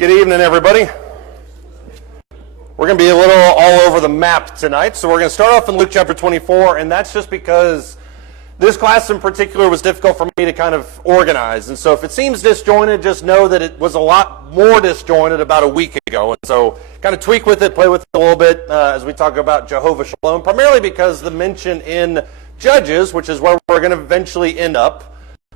Good evening, everybody. We're going to be a little all over the map tonight, so we're going to start off in Luke chapter 24, and that's just because this class in particular was difficult for me to kind of organize. And so if it seems disjointed, just know that it was a lot more disjointed about a week ago. And so kind of tweak with it, play with it a little bit as we talk about Jehovah-Shalom, primarily because the mention in Judges, which is where we're going to eventually end up,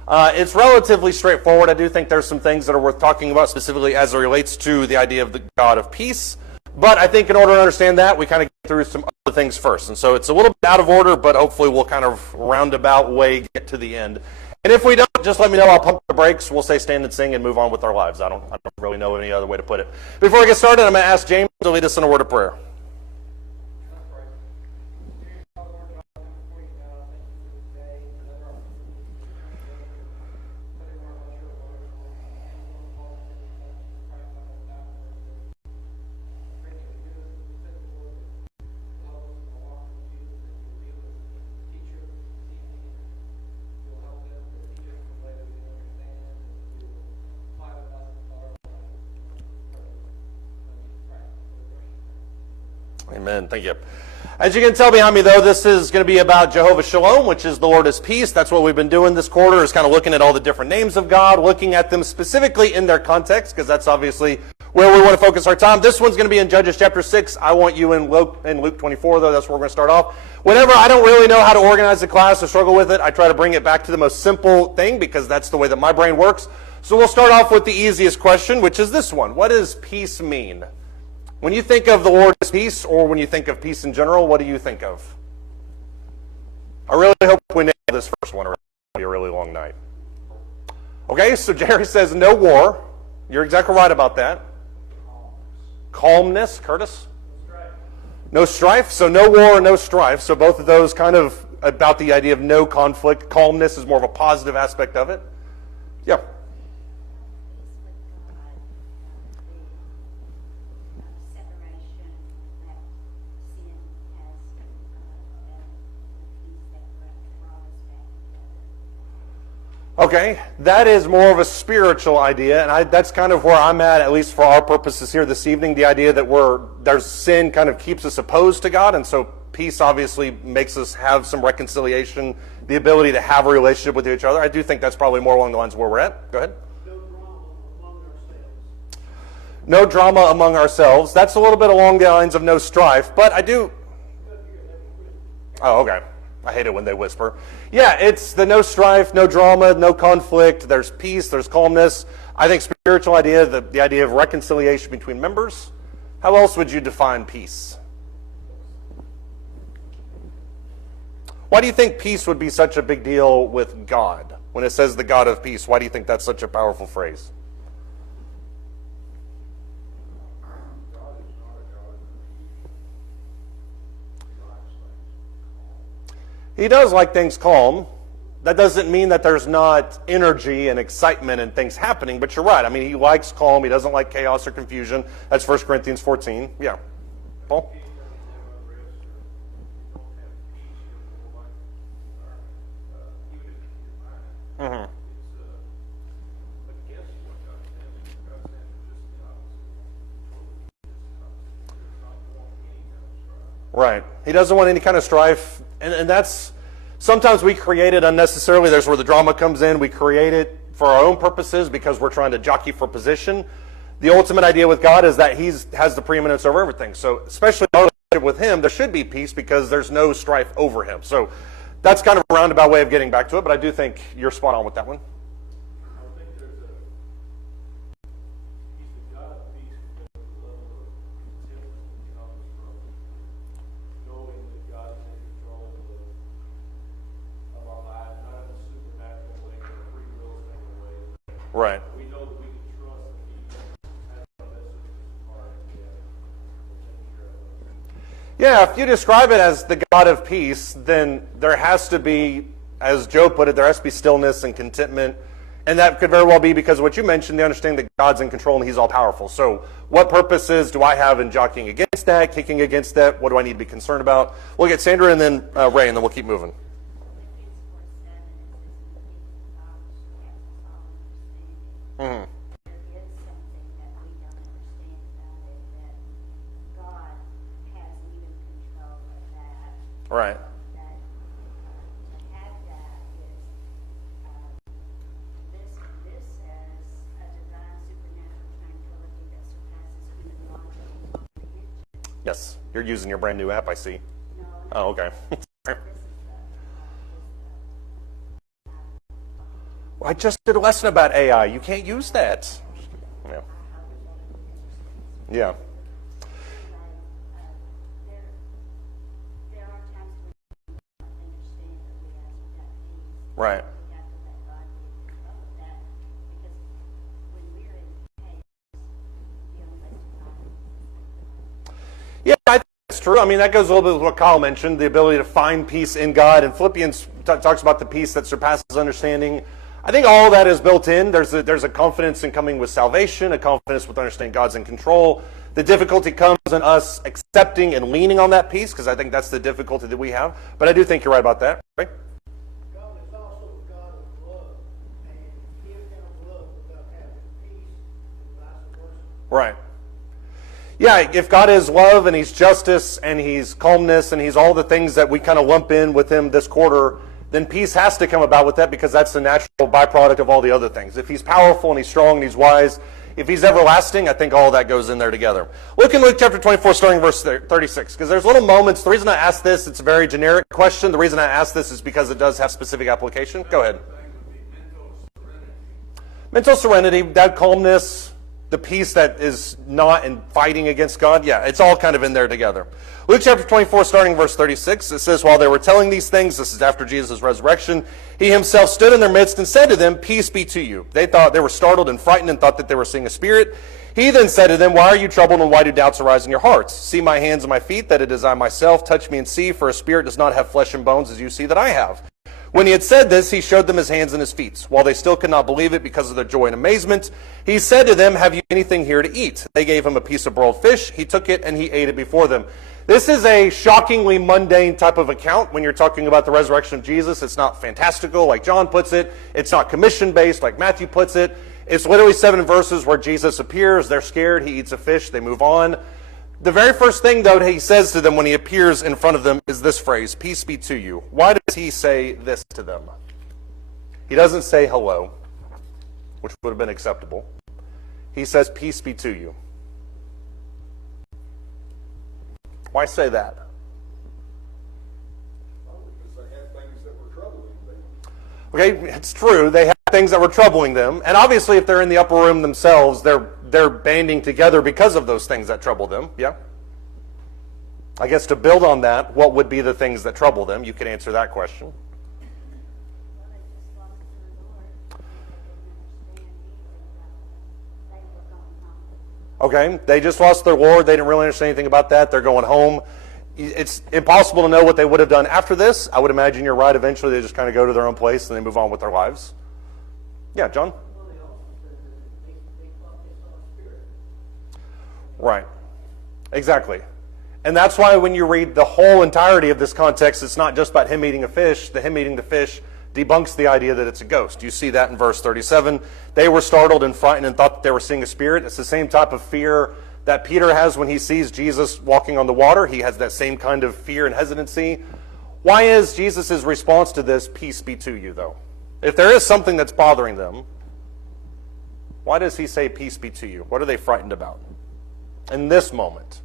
it's relatively straightforward. I do think there's some things that are worth talking about specifically as it relates to the idea of the God of peace. But I think in order to understand that, we kind of get through some other things first. And so it's a little bit out of order, but hopefully we'll kind of roundabout way get to the end. And if we don't, just let me know. I'll pump the brakes. We'll say stand and sing and move on with our lives. I don't really know any other way to put it. Before we get started, I'm going to ask James to lead us in a word of prayer. Amen. Thank you. As you can tell behind me, though, this is going to be about Jehovah-Shalom, which is the Lord is peace. That's what we've been doing this quarter, is kind of looking at all the different names of God, looking at them specifically in their context, because that's obviously where we want to focus our time. This one's going to be in Judges chapter 6. I want you in Luke 24, though. That's where we're going to start off. Whenever I don't really know how to organize the class or struggle with it, I try to bring it back to the most simple thing, because that's the way that my brain works. So we'll start off with the easiest question, which is this one. What does peace mean? When you think of the Lord as peace, or when you think of peace in general, what do you think of? I really hope we nail this first one, or it'll be a really long night. Okay, so Jerry says no war. You're exactly right about that. Calmness, Curtis? No strife. So no war, no strife. So both of those kind of about the idea of no conflict. Calmness is more of a positive aspect of it. Yeah. Okay, that is more of a spiritual idea, and that's kind of where I'm at least for our purposes here this evening, the idea that there's sin kind of keeps us opposed to God, and so peace obviously makes us have some reconciliation, the ability to have a relationship with each other. I do think that's probably more along the lines of where we're at. Go ahead. No drama among ourselves. That's a little bit along the lines of no strife, but I do... Oh, okay. I hate it when they whisper. Yeah, it's the no strife, no drama, no conflict. There's peace, there's calmness. I think spiritual idea, the idea of reconciliation between members. How else would you define peace? Why do you think peace would be such a big deal with God? When it says the God of peace, why do you think that's such a powerful phrase? He does like things calm. That doesn't mean that there's not energy and excitement and things happening, but you're right. I mean, he likes calm. He doesn't like chaos or confusion. That's 1 Corinthians 14. Yeah. Paul? Mm-hmm. Right. He doesn't want any kind of strife. And that's, sometimes we create it unnecessarily. There's where the drama comes in. We create it for our own purposes because we're trying to jockey for position. The ultimate idea with God is that He has the preeminence over everything. So especially in our relationship with Him, there should be peace because there's no strife over Him. So that's kind of a roundabout way of getting back to it, but I do think you're spot on with that one. Right. We know that we can trust that He has our best interests at heart and will take care of us. Yeah, if you describe it as the God of peace, then there has to be, as Joe put it, there has to be stillness and contentment. And that could very well be because of what you mentioned, the understanding that God's in control and He's all powerful. So what purposes do I have in jockeying against that, kicking against that? What do I need to be concerned about? We'll get Sandra and then Ray, and then we'll keep moving. Mm-hmm. Right. Yes, you're using your brand new app, I see. Oh, okay. Well, I just did a lesson about AI. You can't use that. Yeah. Yeah. Right. Yeah, I think that's true. I mean, that goes a little bit with what Kyle mentioned, the ability to find peace in God. And Philippians talks about the peace that surpasses understanding. I think all of that is built in. There's a confidence in coming with salvation, a confidence with understanding God's in control. The difficulty comes in us accepting and leaning on that peace, because I think that's the difficulty that we have. But I do think you're right about that. Right? God is also a God of love, and you can't have love without having peace, and vice versa. Right. Yeah, if God is love and He's justice and He's calmness and He's all the things that we kind of lump in with Him this quarter, then peace has to come about with that, because that's the natural byproduct of all the other things. If He's powerful and He's strong and He's wise, if He's everlasting, I think all that goes in there together. Look in Luke chapter 24, starting verse 36, because there's little moments. The reason I ask this, it's a very generic question. The reason I ask this is because it does have specific application. Go ahead. Mental serenity, that calmness, the peace that is not in fighting against God. Yeah, it's all kind of in there together. Luke chapter 24, starting verse 36, it says, while they were telling these things, this is after Jesus' resurrection, He Himself stood in their midst and said to them, peace be to you. They were startled and frightened and thought that they were seeing a spirit. He then said to them, why are you troubled, and why do doubts arise in your hearts? See my hands and my feet, that it is I myself. Touch me and see, for a spirit does not have flesh and bones as you see that I have. When He had said this, He showed them His hands and His feet. While they still could not believe it because of their joy and amazement, He said to them, have you anything here to eat? They gave Him a piece of broiled fish. He took it and He ate it before them. This is a shockingly mundane type of account when you're talking about the resurrection of Jesus. It's not fantastical like John puts it. It's not commission-based like Matthew puts it. It's literally 7 verses where Jesus appears. They're scared. He eats a fish. They move on. The very first thing, though, He says to them when He appears in front of them is this phrase, peace be to you. Why does He say this to them? He doesn't say hello, which would have been acceptable. He says, peace be to you. Why say that? Because they had things that were troubling them. Okay, it's true. They had things that were troubling them. And obviously, if they're in the upper room themselves, they're banding together because of those things that trouble them. Yeah? I guess to build on that, what would be the things that trouble them? You could answer that question. Okay, they just lost their Lord. They didn't really understand anything about that. They're going home. It's impossible to know what they would have done after this. I would imagine you're right. Eventually, they just kind of go to their own place and they move on with their lives. Yeah, John? Right. Exactly. And that's why when you read the whole entirety of this context, it's not just about Him eating a fish. The Him eating the fish debunks the idea that it's a ghost. You see that in verse 37. They were startled and frightened and thought that they were seeing a spirit. It's the same type of fear that Peter has when he sees Jesus walking on the water. He has that same kind of fear and hesitancy. Why is Jesus' response to this, peace be to you, though? If there is something that's bothering them, why does He say, peace be to you? What are they frightened about in this moment?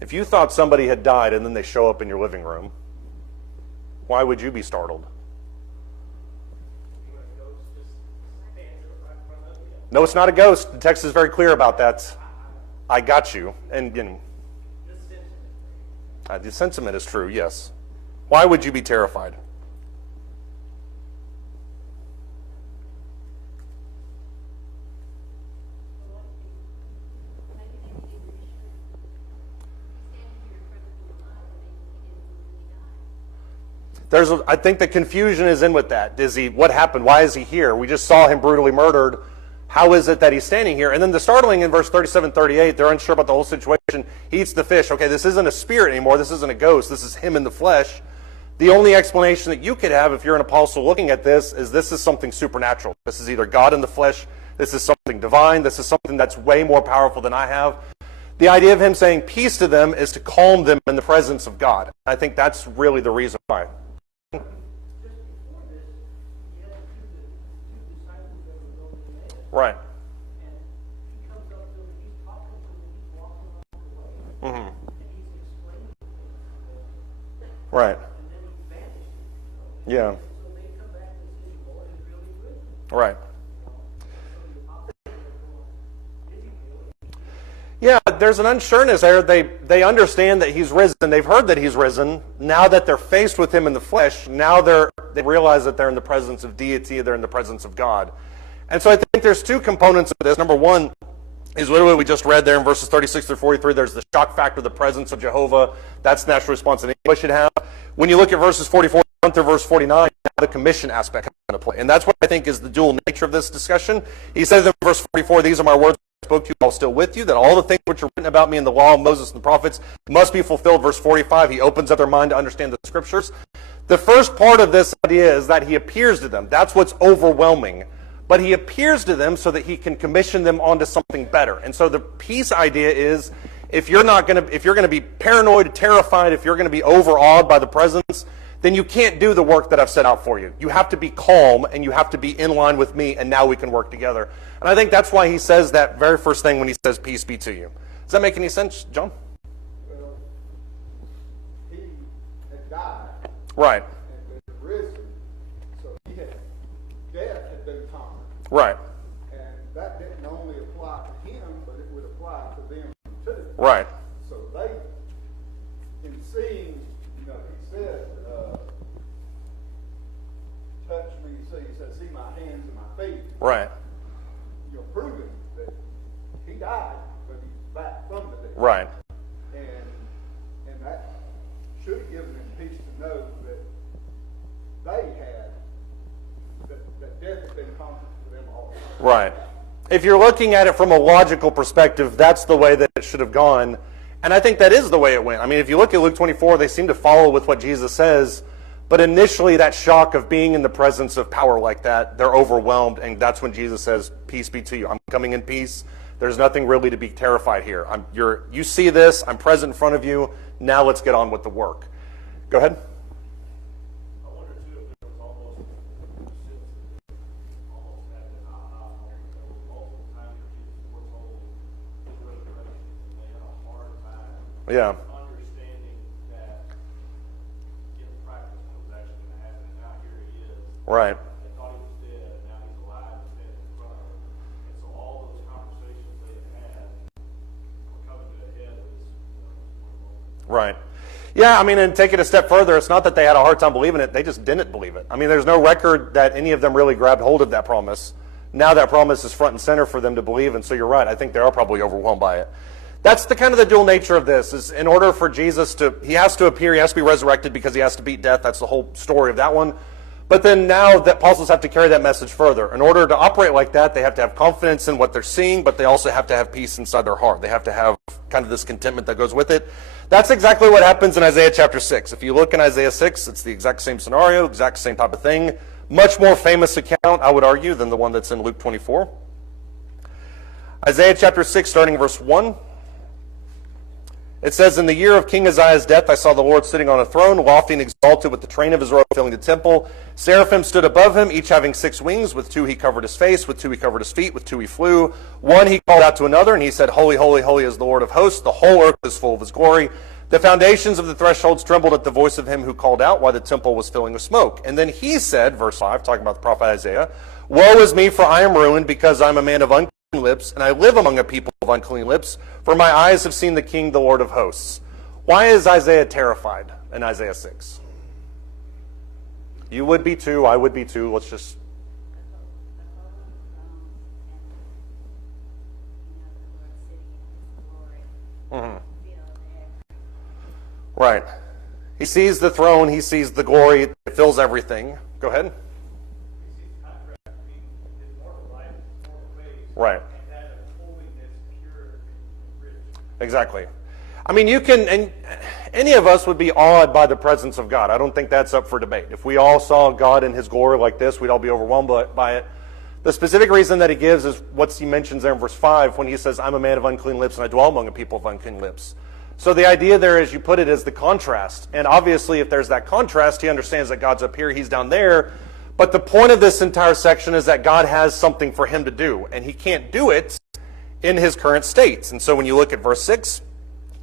If you thought somebody had died and then they show up in your living room, why would you be startled? No, it's not a ghost. The text is very clear about that. I got you. And the sentiment is true, yes. Why would you be terrified? I think the confusion is in with that. What happened? Why is He here? We just saw Him brutally murdered. How is it that He's standing here? And then the startling in verse 37, 38, they're unsure about the whole situation. He eats the fish. Okay, this isn't a spirit anymore. This isn't a ghost. This is Him in the flesh. The only explanation that you could have if you're an apostle looking at this is something supernatural. This is either God in the flesh. This is something divine. This is something that's way more powerful than I have. The idea of him saying peace to them is to calm them in the presence of God. I think that's really the reason why. Just before this, you had two disciples that were going to Emmaus. Right. And he comes up to them, he's talking to them, he's walking along the way. Mm-hmm. And he's explaining things to them. Right. And then he vanishes. Yeah. So they come back and say, the Lord is really good. Right. So the apostles are going, is he really? Yeah, there's an unsureness there. They understand that he's risen. They've heard that he's risen. Now that they're faced with him in the flesh, now they realize that they're in the presence of deity, they're in the presence of God. And so I think there's two components of this. Number one is literally what we just read there in verses 36 through 43. There's the shock factor, the presence of Jehovah. That's the natural response that anybody should have. When you look at verses 44 through verse 49, the commission aspect comes into play. And that's what I think is the dual nature of this discussion. He says in verse 44, these are my words I spoke to you while still with you, that all the things which are written about me in the law of Moses and the prophets must be fulfilled. Verse 45, he opens up their mind to understand the scriptures. The first part of this idea is that he appears to them. That's what's overwhelming. But he appears to them so that he can commission them onto something better. And so the peace idea is, if you're going to be paranoid, terrified, if you're going to be overawed by the presence, then you can't do the work that I've set out for you. You have to be calm and you have to be in line with me, and now we can work together. And I think that's why he says that very first thing when he says, peace be to you. Does that make any sense, John? Well, he had died Right. and been risen, so death had been conquered. Right. And that didn't only apply to him, but it would apply to them too. Right. So they, in seeing, he said, touch me, he said, see my hands and my feet. Right. You're proving that he died, but he's back from the dead. Right. And that should have given them peace to know that they had, that death had been conquered for them all. Right. If you're looking at it from a logical perspective, that's the way that it should have gone. And I think that is the way it went. I mean, if you look at Luke 24, they seem to follow with what Jesus says. But initially, that shock of being in the presence of power like that, they're overwhelmed. And that's when Jesus says, peace be to you. I'm coming in peace. There's nothing really to be terrified here. You see this. I'm present in front of you. Now let's get on with the work. Go ahead. I wonder too if there was almost had an aha moment. There was multiple times where Jesus foretold his resurrection, and they had a hard time Yeah. understanding that in practice what was actually going to happen. And now here he is. Right. They thought he was dead, and now he's alive and standing in front of them. And so all those conversations they had were coming to a head with this one moment. Right. Yeah, I mean, and take it a step further, it's not that they had a hard time believing it, they just didn't believe it. I mean, there's no record that any of them really grabbed hold of that promise. Now that promise is front and center for them to believe, and so you're right, I think they are probably overwhelmed by it. That's the kind of the dual nature of this, is in order for Jesus to, he has to appear, he has to be resurrected because he has to beat death. That's the whole story of that one. But then now the apostles have to carry that message further. In order to operate like that, they have to have confidence in what they're seeing, but they also have to have peace inside their heart. They have to have kind of this contentment that goes with it. That's exactly what happens in Isaiah chapter 6. If you look in Isaiah 6, it's the exact same scenario, exact same type of thing. Much more famous account, I would argue, than the one that's in Luke 24. Isaiah chapter 6, starting verse 1. It says, in the year of King Uzziah's death, I saw the Lord sitting on a throne, lofty and exalted, with the train of his robe filling the temple. Seraphim stood above him, each having 6 wings. With 2 he covered his face, with 2 he covered his feet, with 2 he flew. 1 he called out to another, and he said, holy, holy, holy is the Lord of hosts. The whole earth is full of his glory. The foundations of the thresholds trembled at the voice of him who called out, while the temple was filling with smoke. And then he said, verse 5, talking about the prophet Isaiah, woe is me, for I am ruined, because I am a man of unclean lips, and I live among a people of unclean lips, for my eyes have seen the King, the Lord of hosts. Why is Isaiah terrified in Isaiah 6? You would be too, I would be too. Let's just... Right. He sees the throne, he sees the glory, it fills everything. Go ahead. He sees contrast between his mortal life and his mortal ways. Right. And that of holiness, pure and rich. Exactly. I mean, you can, and any of us would be awed by the presence of God. I don't think that's up for debate. If we all saw God in his glory like this, we'd all be overwhelmed by it. The specific reason that he gives is what he mentions there in verse 5 when he says, I'm a man of unclean lips and I dwell among a people of unclean lips. So the idea there, as you put it, is the contrast. And obviously, if there's that contrast, he understands that God's up here, he's down there. But the point of this entire section is that God has something for him to do, and he can't do it in his current state. And so when you look at verse 6,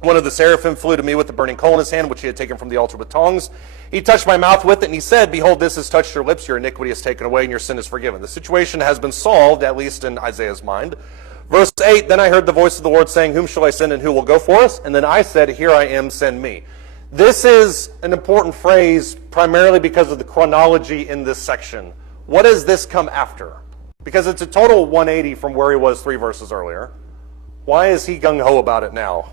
one of the seraphim flew to me with the burning coal in his hand, which he had taken from the altar with tongs. He touched my mouth with it, and he said, Behold, this has touched your lips, your iniquity is taken away, and your sin is forgiven. The situation has been solved, at least in Isaiah's mind. Verse 8, Then I heard the voice of the Lord saying, Whom shall I send, and who will go for us? And then I said, Here I am, send me. This is an important phrase, primarily because of the chronology in this section. What does this come after? Because it's a total 180 from where he was 3 verses earlier. Why is he gung-ho about it now?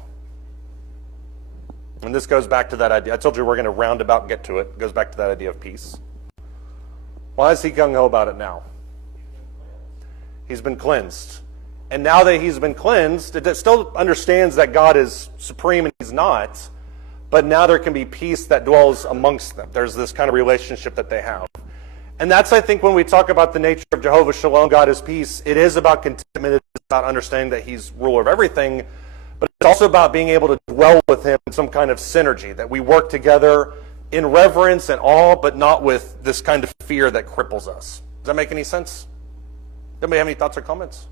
And this goes back to that idea. I told you we're going to roundabout get to it. It goes back to that idea of peace. Why is he gung-ho about it now? He's been cleansed. And now that he's been cleansed, it still understands that God is supreme and he's not. But now there can be peace that dwells amongst them. There's this kind of relationship that they have. And that's, I think, when we talk about the nature of Jehovah-Shalom, God is peace, it is about contentment. It's about understanding that he's ruler of everything. But it's also about being able to dwell with him in some kind of synergy, that we work together in reverence and awe, but not with this kind of fear that cripples us. Does that make any sense? Anybody have any thoughts or comments?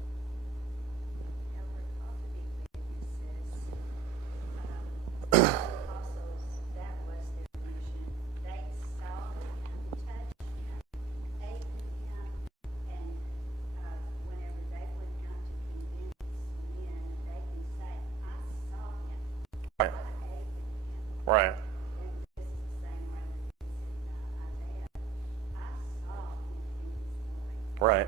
Right. Right.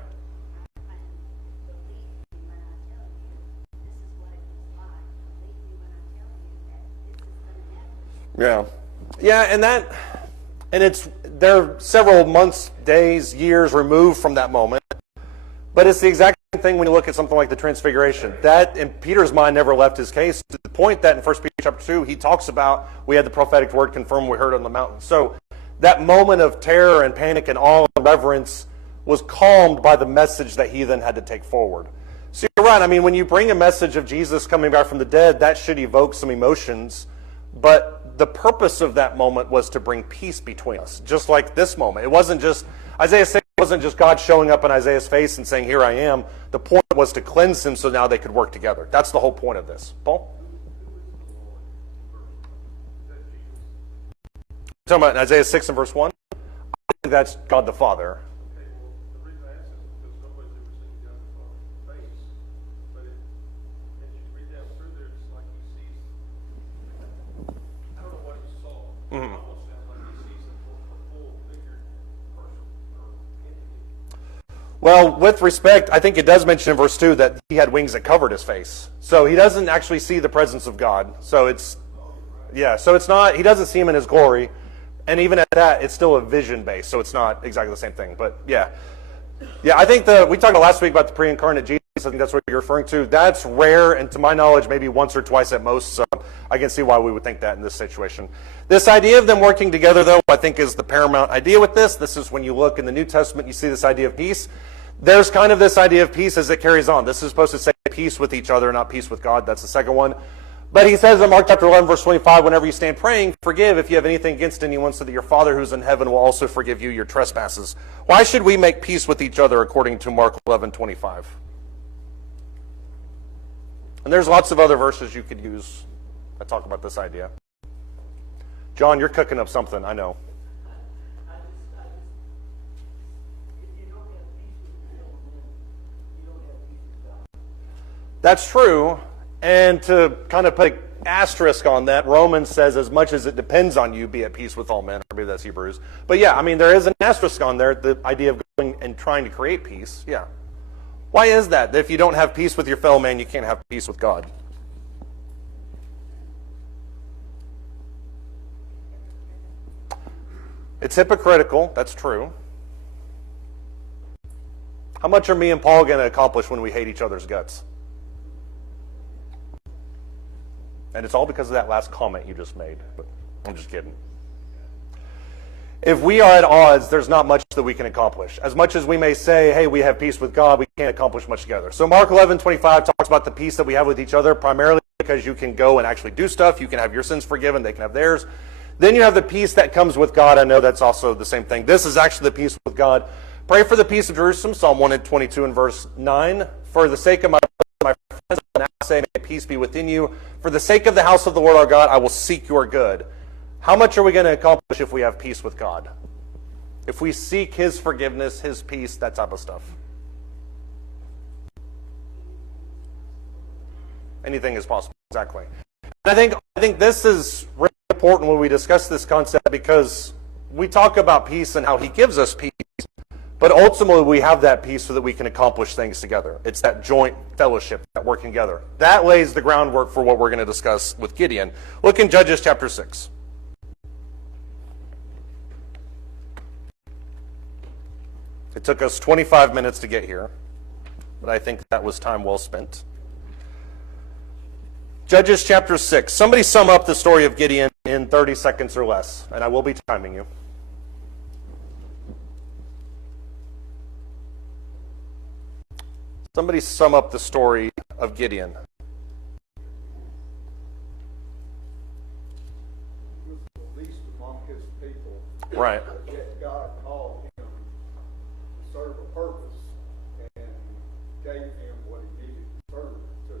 Yeah. Yeah, and they're several months, days, years removed from that moment. But it's the exact same thing when you look at something like the Transfiguration. That, in Peter's mind, never left his case, to the point that in 1 Peter chapter 2, he talks about, we had the prophetic word confirmed, we heard it on the mountain. So that moment of terror and panic and awe and reverence was calmed by the message that he then had to take forward. So you're right. I mean, when you bring a message of Jesus coming back from the dead, that should evoke some emotions. But the purpose of that moment was to bring peace between us, just like this moment. It wasn't just, Isaiah 6 wasn't just God showing up in Isaiah's face and saying, Here I am. The point was to cleanse him so now they could work together. That's the whole point of this. Paul? Talking about Isaiah 6 and verse 1? I think that's God the Father. The reason I ask is because nobody's ever seen God the Father's face. But as you read down through there, it's like he sees, I don't know what he saw. It almost sounds like he sees a full-figured person or entity. Well, with respect, I think it does mention in verse 2 that he had wings that covered his face. So he doesn't actually see the presence of God. So it's, yeah, so it's not, he doesn't see him in his glory. And even at that, it's still a vision based, so it's not exactly the same thing. But yeah. Yeah, I think we talked last week about the pre-incarnate Jesus. I think that's what you're referring to. That's rare, and to my knowledge, maybe once or twice at most. So I can see why we would think that in this situation. This idea of them working together, though, I think is the paramount idea with this. This is when you look in the New Testament, you see this idea of peace. There's kind of this idea of peace as it carries on. This is supposed to say peace with each other, not peace with God. That's the second one. But he says in Mark chapter 11, verse 25, whenever you stand praying, forgive if you have anything against anyone, so that your Father who's in heaven will also forgive you your trespasses. Why should we make peace with each other according to Mark 11, 25? And there's lots of other verses you could use that talk about this idea. John, you're cooking up something, I know. That's true. And to kind of put an asterisk on that, Romans says, as much as it depends on you, be at peace with all men. Or maybe that's Hebrews. But yeah, I mean, there is an asterisk on there, the idea of going and trying to create peace. Yeah. Why is that? That if you don't have peace with your fellow man, you can't have peace with God? It's hypocritical. That's true. How much are me and Paul going to accomplish when we hate each other's guts? And it's all because of that last comment you just made. But I'm just kidding. If we are at odds, there's not much that we can accomplish. As much as we may say, hey, we have peace with God, we can't accomplish much together. So Mark 11:25 talks about the peace that we have with each other, primarily because you can go and actually do stuff. You can have your sins forgiven. They can have theirs. Then you have the peace that comes with God. I know that's also the same thing. This is actually the peace with God. Pray for the peace of Jerusalem, Psalm 122 and verse 9. For the sake of my friends, I will now say, may peace be within you. For the sake of the house of the Lord our God, I will seek your good. How much are we going to accomplish if we have peace with God? If we seek His forgiveness, His peace, that type of stuff. Anything is possible, exactly. And I think this is really important when we discuss this concept, because we talk about peace and how He gives us peace, but ultimately we have that peace so that we can accomplish things together. It's that joint fellowship, that working together. That lays the groundwork for what we're going to discuss with Gideon. Look in Judges chapter 6. It took us 25 minutes to get here, but I think that was time well spent. Judges chapter 6. Somebody sum up the story of Gideon in 30 seconds or less, and I will be timing you. Somebody sum up the story of Gideon. He was the least among his people. Right. Yet God called him to serve a purpose and gave him what he needed to serve to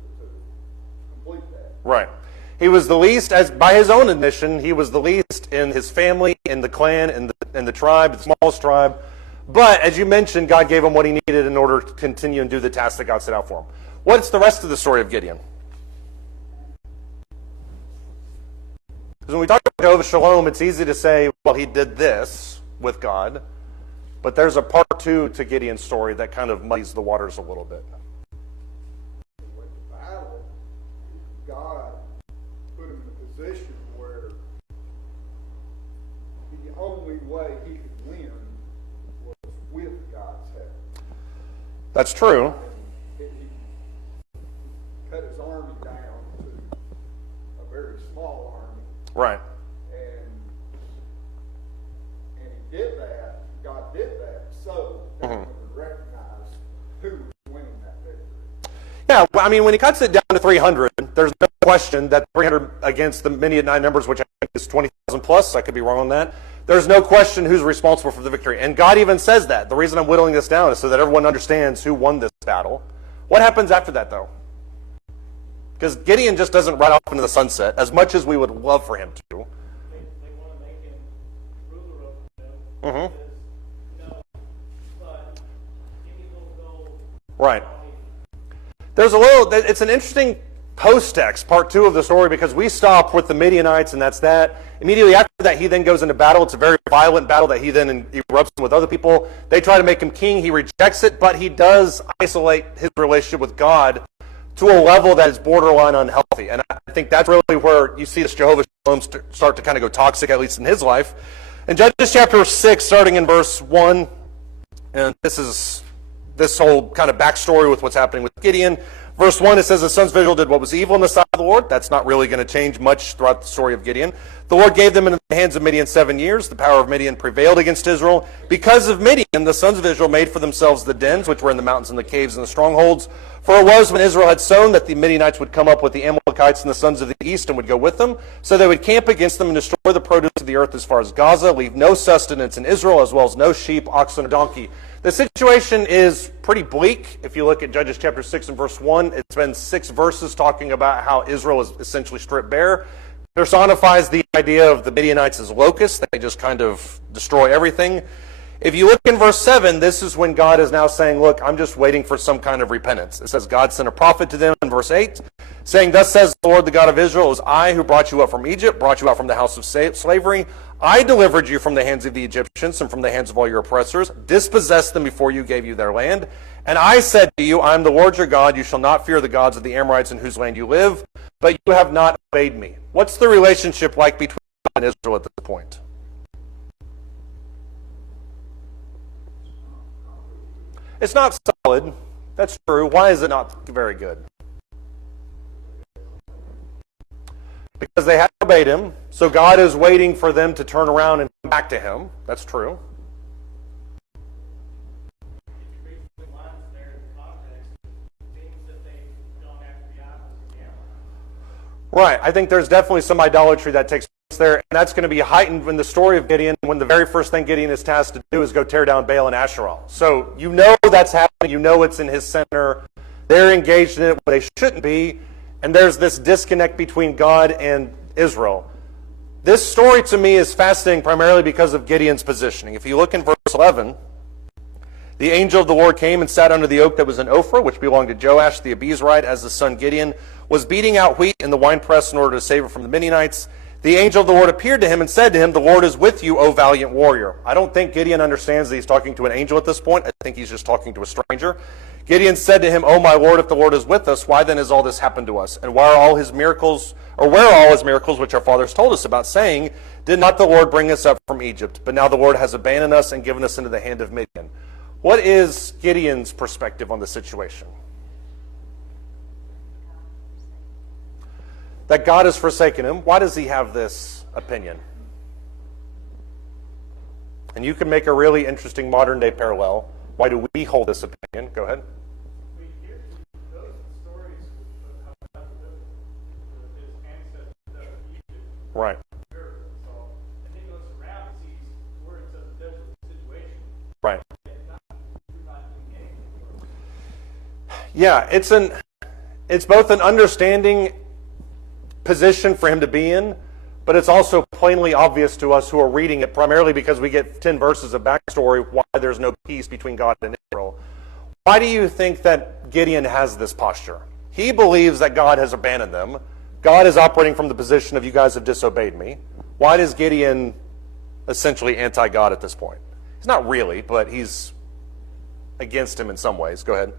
complete that. Right. He was the least, as by his own admission, he was the least in his family, in the clan, in the tribe, the smallest tribe. But, as you mentioned, God gave him what he needed in order to continue and do the task that God set out for him. What's the rest of the story of Gideon? Because when we talk about Jehovah-Shalom, it's easy to say, well, he did this with God. But there's a part 2 to Gideon's story that kind of muddies the waters a little bit. With the battle, God put him in a position where the only way he could win was with God's help. That's true. He cut his army down to a very small army. Right. And he did that, God did that, so that we would recognize who was winning that victory. Yeah, well, I mean, when he cuts it down to 300, there's no question that 300 against the Midianite numbers, which I think is 20,000 plus, I could be wrong on that. There's no question who's responsible for the victory. And God even says that. The reason I'm whittling this down is so that everyone understands who won this battle. What happens after that, though? Because Gideon just doesn't ride off into the sunset, as much as we would love for him to. They want to make him ruler of them. Mm-hmm. No, but Gideon will go. Right. There's a little, it's an interesting post-text, part 2 of the story, because we stop with the Midianites, and that's that. Immediately after that, he then goes into battle. It's a very violent battle that he then erupts with other people. They try to make him king. He rejects it, but he does isolate his relationship with God to a level that is borderline unhealthy. And I think that's really where you see this Jehovah-Shalom start to kind of go toxic, at least in his life. In Judges chapter 6, starting in verse 1, and this is this whole kind of backstory with what's happening with Gideon. Verse 1, it says, the sons of Israel did what was evil in the sight of the Lord. That's not really going to change much throughout the story of Gideon. The Lord gave them into the hands of Midian 7 years. The power of Midian prevailed against Israel. Because of Midian, the sons of Israel made for themselves the dens, which were in the mountains and the caves and the strongholds. For it was when Israel had sown that the Midianites would come up with the Amalekites and the sons of the east and would go with them. So they would camp against them and destroy the produce of the earth as far as Gaza, leave no sustenance in Israel, as well as no sheep, oxen, or donkey. The situation is pretty bleak. If you look at Judges chapter 6 and verse 1, it's been 6 verses talking about how Israel is essentially stripped bare. Personifies the idea of the Midianites as locusts. They just kind of destroy everything. If you look in verse 7, this is when God is now saying, look, I'm just waiting for some kind of repentance. It says God sent a prophet to them in verse 8, saying, thus says the Lord, the God of Israel, it was I who brought you up from Egypt, brought you out from the house of slavery. I delivered you from the hands of the Egyptians and from the hands of all your oppressors, dispossessed them before you gave you their land. And I said to you, I am the Lord your God. You shall not fear the gods of the Amorites in whose land you live, but you have not obeyed me. What's the relationship like between God and Israel at this point? It's not solid. That's true. Why is it not very good? because they had obeyed him. So God is waiting for them to turn around and come back to him. That's true. Right. I think there's definitely some idolatry that takes place there, and that's going to be heightened in the story of Gideon when the very first thing Gideon is tasked to do is go tear down Baal and Asherah. So you know that's happening. You know it's in his center. They're engaged in it where they shouldn't be, and there's this disconnect between God and Israel. This story to me is fascinating primarily because of Gideon's positioning. If you look in verse 11, the angel of the Lord came and sat under the oak that was in Ophrah, which belonged to Joash the Abiezrite, as the son Gideon was beating out wheat in the winepress in order to save it from the Midianites. The angel of the Lord appeared to him and said to him, "The Lord is with you, O valiant warrior." I don't think Gideon understands that he's talking to an angel at this point. I think he's just talking to a stranger. Gideon said to him, "O my Lord, if the Lord is with us, why then has all this happened to us? And where are all his miracles which our fathers told us about, saying, did not the Lord bring us up from Egypt? But now the Lord has abandoned us and given us into the hand of Midian." What is Gideon's perspective on the situation? That God has forsaken him. Why does he have this opinion? And you can make a really interesting modern day parallel. Why do we hold this opinion? Go ahead. Right. Right. Yeah, it's both an understanding position for him to be in, but it's also plainly obvious to us who are reading it, primarily because we get 10 verses of backstory why there's no peace between God and Israel. Why do you think that Gideon has this posture? He believes that God has abandoned them. God is operating from the position of, you guys have disobeyed me. Why is Gideon essentially anti-God at this point? He's not really, but he's against him in some ways. Go ahead.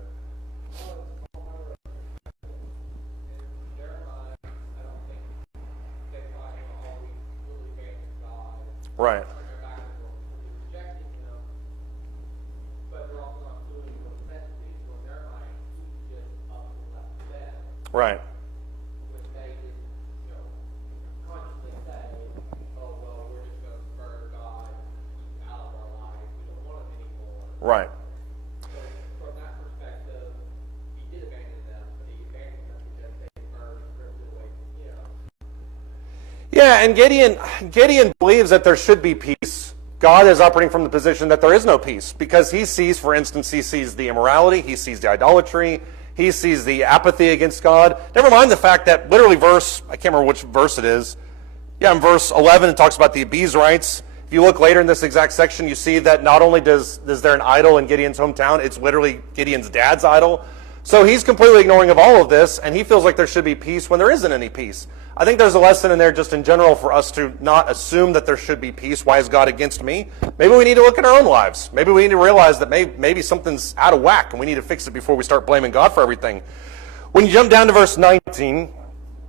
Right. Right. Right. From that perspective, he did abandon them, but he abandoned them because they were drifted away from, Yeah, and Gideon believes that there should be peace. God is operating from the position that there is no peace because he sees, for instance, he sees the immorality, he sees the idolatry, he sees the apathy against God. Never mind the fact that literally I can't remember which verse it is. Yeah, in verse 11 it talks about the Abiezrites. If you look later in this exact section, you see that not only is there an idol in Gideon's hometown, it's literally Gideon's dad's idol. So he's completely ignoring of all of this, and he feels like there should be peace when there isn't any peace. I think there's a lesson in there just in general for us to not assume that there should be peace. Why is God against me? Maybe we need to look at our own lives. Maybe we need to realize that maybe something's out of whack, and we need to fix it before we start blaming God for everything. When you jump down to verse 19,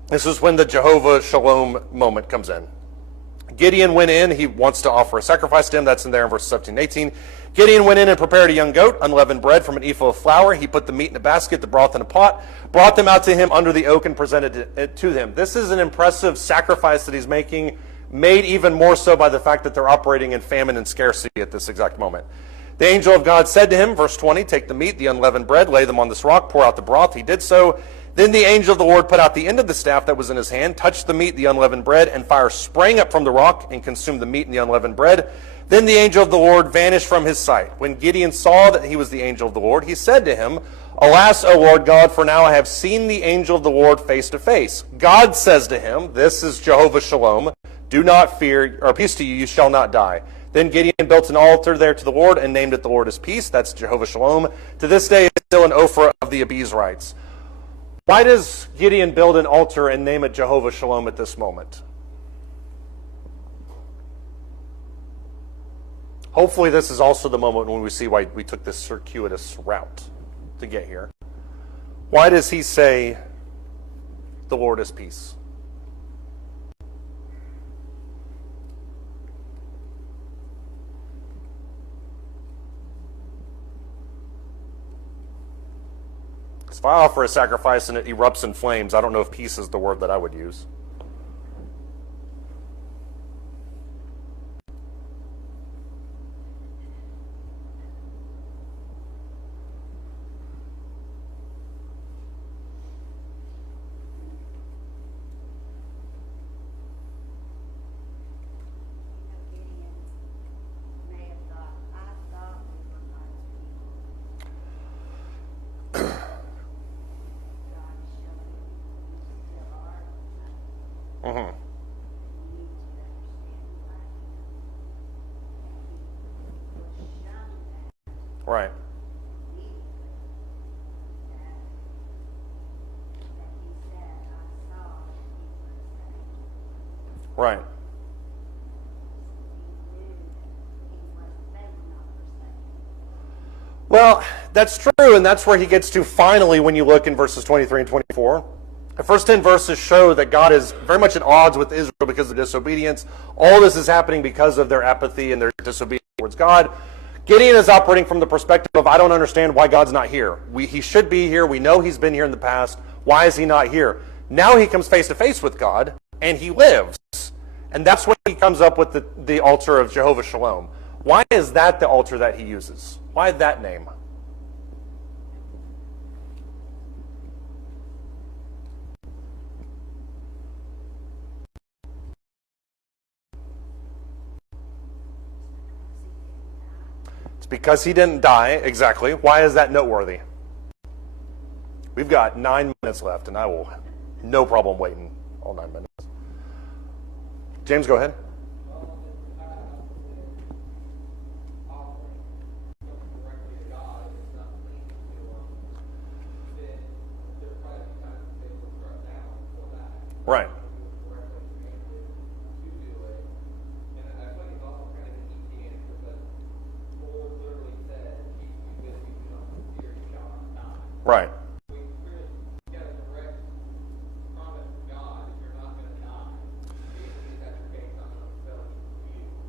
this is when the Jehovah-Shalom moment comes in. Gideon went in. He wants to offer a sacrifice to him. That's in there in verses 17 and 18. Gideon went in and prepared a young goat, unleavened bread from an ephah of flour. He put the meat in a basket, the broth in a pot, brought them out to him under the oak and presented it to them. This is an impressive sacrifice that he's making, made even more so by the fact that they're operating in famine and scarcity at this exact moment. The angel of God said to him, verse 20, "Take the meat, the unleavened bread, lay them on this rock, pour out the broth." He did so. Then the angel of the Lord put out the end of the staff that was in his hand, touched the meat, the unleavened bread, and fire sprang up from the rock and consumed the meat and the unleavened bread. Then the angel of the Lord vanished from his sight. When Gideon saw that he was the angel of the Lord, he said to him, "Alas, O Lord God, for now I have seen the angel of the Lord face to face." God says to him, this is Jehovah-Shalom, "Do not fear, or peace to you, you shall not die." Then Gideon built an altar there to the Lord and named it the Lord is Peace. That's Jehovah-Shalom. To this day, it's still an Ophrah of the Abiezrites. Why does Gideon build an altar and name it Jehovah-Shalom at this moment? Hopefully this is also the moment when we see why we took this circuitous route to get here. Why does he say, the Lord is peace? If I offer a sacrifice and it erupts in flames, I don't know if peace is the word that I would use. Mm-hmm. Right. Right. Well, that's true, and that's where he gets to finally when you look in verses 23 and 24. The first 10 verses show that God is very much at odds with Israel because of disobedience. All this is happening because of their apathy and their disobedience towards God. Gideon is operating from the perspective of, I don't understand why God's not here. He should be here. We know he's been here in the past. Why is he not here? Now he comes face to face with God, and he lives. And that's when he comes up with the altar of Jehovah-Shalom. Why is that the altar that he uses? Why that name? It's because he didn't die, exactly. Why is that noteworthy? We've got 9 minutes left, and I will no problem waiting all 9 minutes. James, go ahead. Right. Right.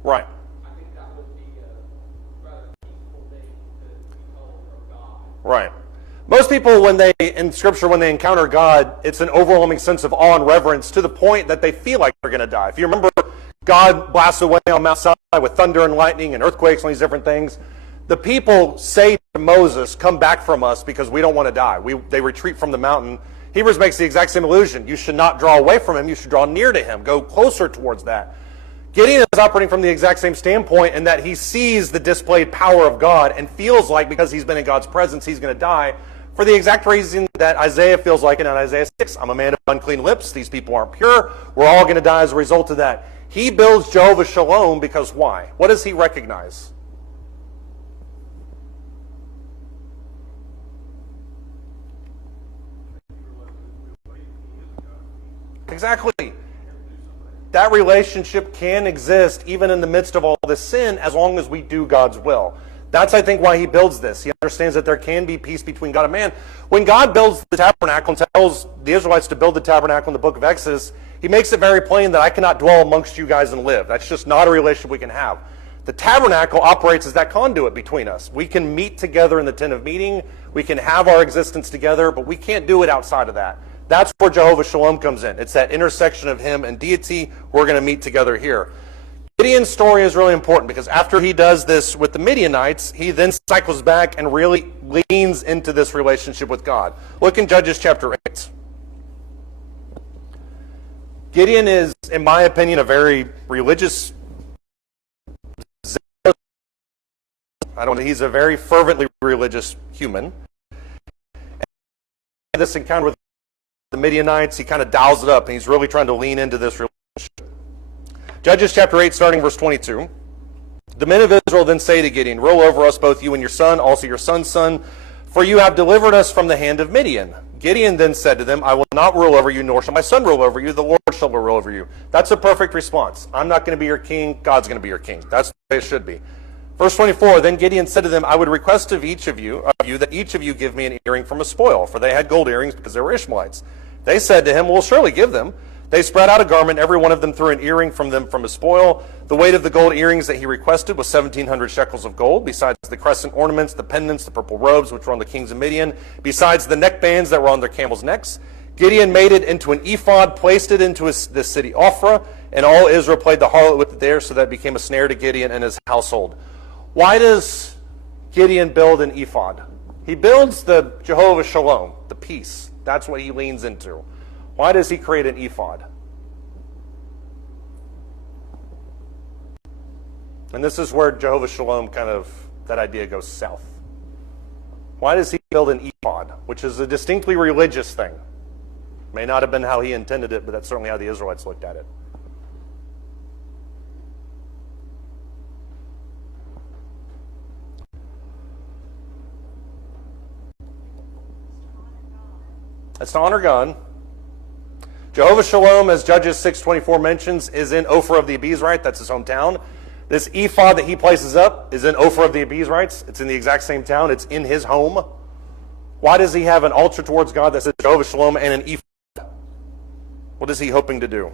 Right. I think that would be a rather peaceful thing to be told from God. Right. Most people, in Scripture, when they encounter God, it's an overwhelming sense of awe and reverence to the point that they feel like they're going to die. If you remember, God blasts away on Mount Sinai with thunder and lightning and earthquakes and these different things. The people say to Moses, come back from us because we don't want to die. They retreat from the mountain. Hebrews makes the exact same allusion. You should not draw away from him. You should draw near to him. Go closer towards that. Gideon is operating from the exact same standpoint in that he sees the displayed power of God and feels like because he's been in God's presence, he's going to die for the exact reason that Isaiah feels like in Isaiah 6. I'm a man of unclean lips. These people aren't pure. We're all going to die as a result of that. He builds Jehovah-Shalom because why? What does he recognize? Exactly. That relationship can exist even in the midst of all this sin as long as we do God's will. That's, I think, why he builds this. He understands that there can be peace between God and man. When God builds the tabernacle and tells the Israelites to build the tabernacle in the book of Exodus, he makes it very plain that I cannot dwell amongst you guys and live. That's just not a relationship we can have. The tabernacle operates as that conduit between us. We can meet together in the tent of meeting. We can have our existence together, but we can't do it outside of that. That's where Jehovah-Shalom comes in. It's that intersection of him and deity. We're going to meet together here. Gideon's story is really important because after he does this with the Midianites, he then cycles back and really leans into this relationship with God. Look in Judges chapter 8. Gideon is, in my opinion, a very religious, he's a very fervently religious human. And this encounter with the Midianites, he kind of dials it up, and he's really trying to lean into this relationship. Judges chapter 8, starting verse 22. The men of Israel then say to Gideon, roll over us, both you and your son, also your son's son, for you have delivered us from the hand of Midian. Gideon then said to them, I will not rule over you, nor shall my son rule over you. The Lord shall rule over you. That's a perfect response. I'm not going to be your king. God's going to be your king. That's the way it should be. Verse 24, then Gideon said to them, I would request of each of you that each of you give me an earring from a spoil, for they had gold earrings because they were Ishmaelites. They said to him, we'll surely give them. They spread out a garment, every one of them threw an earring from them from a spoil. The weight of the gold earrings that he requested was 1,700 shekels of gold, besides the crescent ornaments, the pendants, the purple robes, which were on the kings of Midian, besides the neckbands that were on their camels' necks. Gideon made it into an ephod, placed it into the city Ophrah, and all Israel played the harlot with it there, so that it became a snare to Gideon and his household. Why does Gideon build an ephod? He builds the Jehovah-Shalom, the peace. That's what he leans into. Why does he create an ephod? And this is where Jehovah-Shalom that idea goes south. Why does he build an ephod, which is a distinctly religious thing? May not have been how he intended it, but that's certainly how the Israelites looked at it. That's to honor God. Jehovah-Shalom, as Judges 6:24 mentions, is in Ophir of the Abiezrite. That's his hometown. This ephod that he places up is in Ophir of the Abiezrites. It's in the exact same town. It's in his home. Why does he have an altar towards God that says Jehovah-Shalom and an ephod? What is he hoping to do?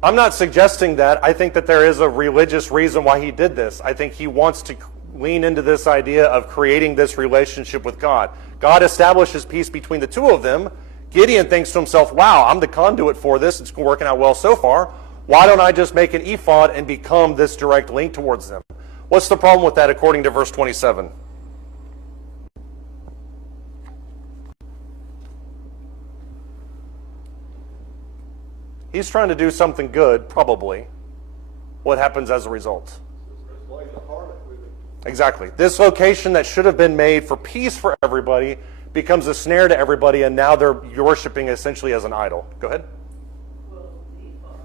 I'm not suggesting that. I think that there is a religious reason why he did this. I think he wants to lean into this idea of creating this relationship with God. God establishes peace between the two of them. Gideon thinks to himself, wow, I'm the conduit for this. It's working out well so far. Why don't I just make an ephod and become this direct link towards them? What's the problem with that according to verse 27? He's trying to do something good, probably. What happens as a result? Exactly. This location that should have been made for peace for everybody becomes a snare to everybody, and now they're worshiping essentially as an idol. Go ahead. Well, the ephod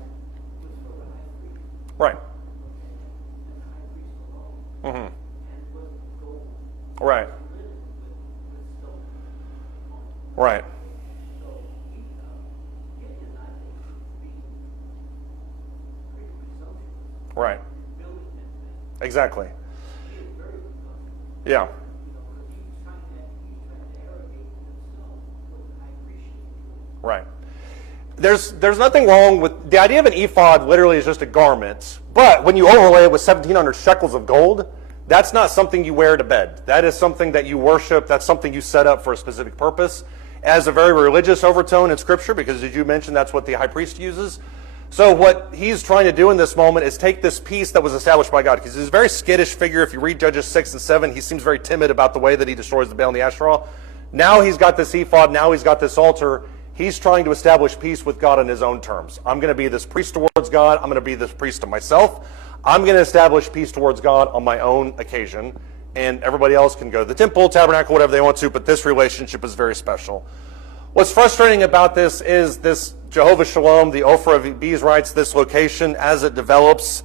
was for the high priest, Right. and the high priest alone, Mm-hmm. and it wasn't gold. Right. With silver. Right. So, Gideon, I think, would be pretty presumptuous Right. building that thing. Exactly. He is very presumptuous, Yeah. because he's trying to arrogate himself what the high priest should be doing. Right. There's nothing wrong with the idea of an ephod. Literally is just a garment, but when you overlay it with 1,700 shekels of gold, that's not something you wear to bed. That is something that you worship. That's something you set up for a specific purpose. It has a very religious overtone in Scripture because, as you mentioned, that's what the high priest uses. So what he's trying to do in this moment is take this peace that was established by God, because he's a very skittish figure. If you read Judges 6 and 7, he seems very timid about the way that he destroys the Baal and the Asherah. Now he's got this ephod. Now he's got this altar. He's trying to establish peace with God on his own terms. I'm going to be this priest towards God. I'm going to be this priest to myself. I'm going to establish peace towards God on my own occasion. And everybody else can go to the temple, tabernacle, whatever they want to, but this relationship is very special. What's frustrating about this is this Jehovah-Shalom, the Ophir of Abiezrites, this location, as it develops,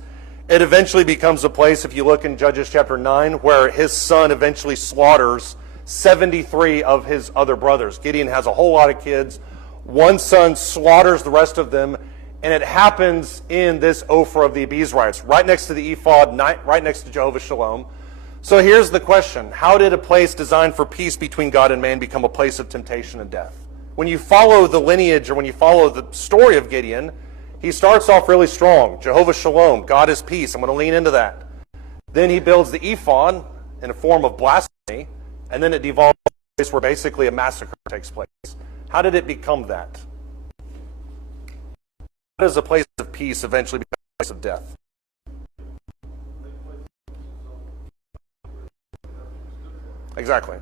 it eventually becomes a place, if you look in Judges chapter 9, where his son eventually slaughters 73 of his other brothers. Gideon has a whole lot of kids. One son slaughters the rest of them, and it happens in this Ophir of the Abiezrites, right next to the ephod, right next to Jehovah-Shalom. So here's the question. How did a place designed for peace between God and man become a place of temptation and death? When you follow the lineage, or when you follow the story of Gideon, he starts off really strong. Jehovah-Shalom, God is peace. I'm going to lean into that. Then he builds the ephod in a form of blasphemy, and then it devolves to a place where basically a massacre takes place. How did it become that? How does a place of peace eventually become a place of death? Exactly.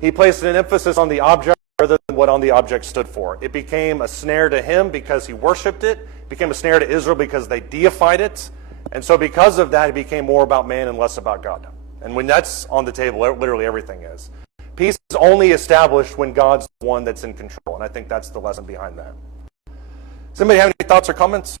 He placed an emphasis on the object rather than what on the object stood for. It became a snare to him because he worshipped it. It became a snare to Israel because they deified it. And so because of that, it became more about man and less about God. And when that's on the table, literally everything is. Peace is only established when God's the one that's in control. And I think that's the lesson behind that. Does anybody have any thoughts or comments?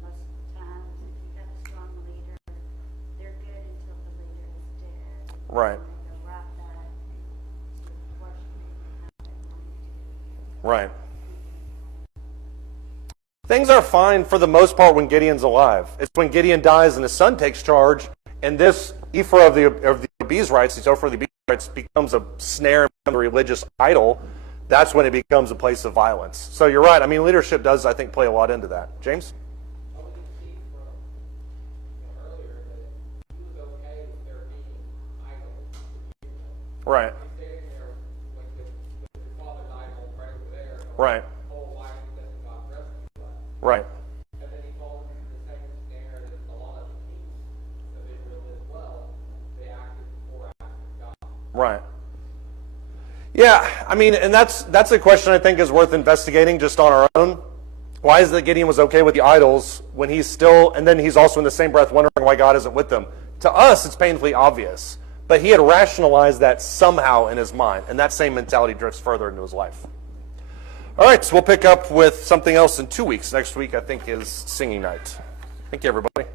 Most of the times, if you have a strong leader, they're good until the leader is dead. Right. And they go right back to worshiping how they wanted to. Right. Things are fine for the most part when Gideon's alive. It's when Gideon dies and his son takes charge, and this Ephraim of the Abiezrites, these Ephraim of the Abiezrites, becomes a snare, becomes a religious idol. That's when it becomes a place of violence. So you're right. I mean, leadership does, I think, play a lot into that. James? I would see from earlier that he was okay with there being idols. Right. He's standing there with your father's idol right over there. Right. Oh, why doesn't God rescue us? Right. And then he falls into the same snare that a lot of the kings of Israel as well. They acted before acting God. Right. Yeah, I mean, and that's a question I think is worth investigating just on our own. Why is it that Gideon was okay with the idols when he's still, and then he's also in the same breath wondering why God isn't with them? To us, it's painfully obvious. But he had rationalized that somehow in his mind, and that same mentality drifts further into his life. All right, so we'll pick up with something else in 2 weeks. Next week, I think, is singing night. Thank you, everybody.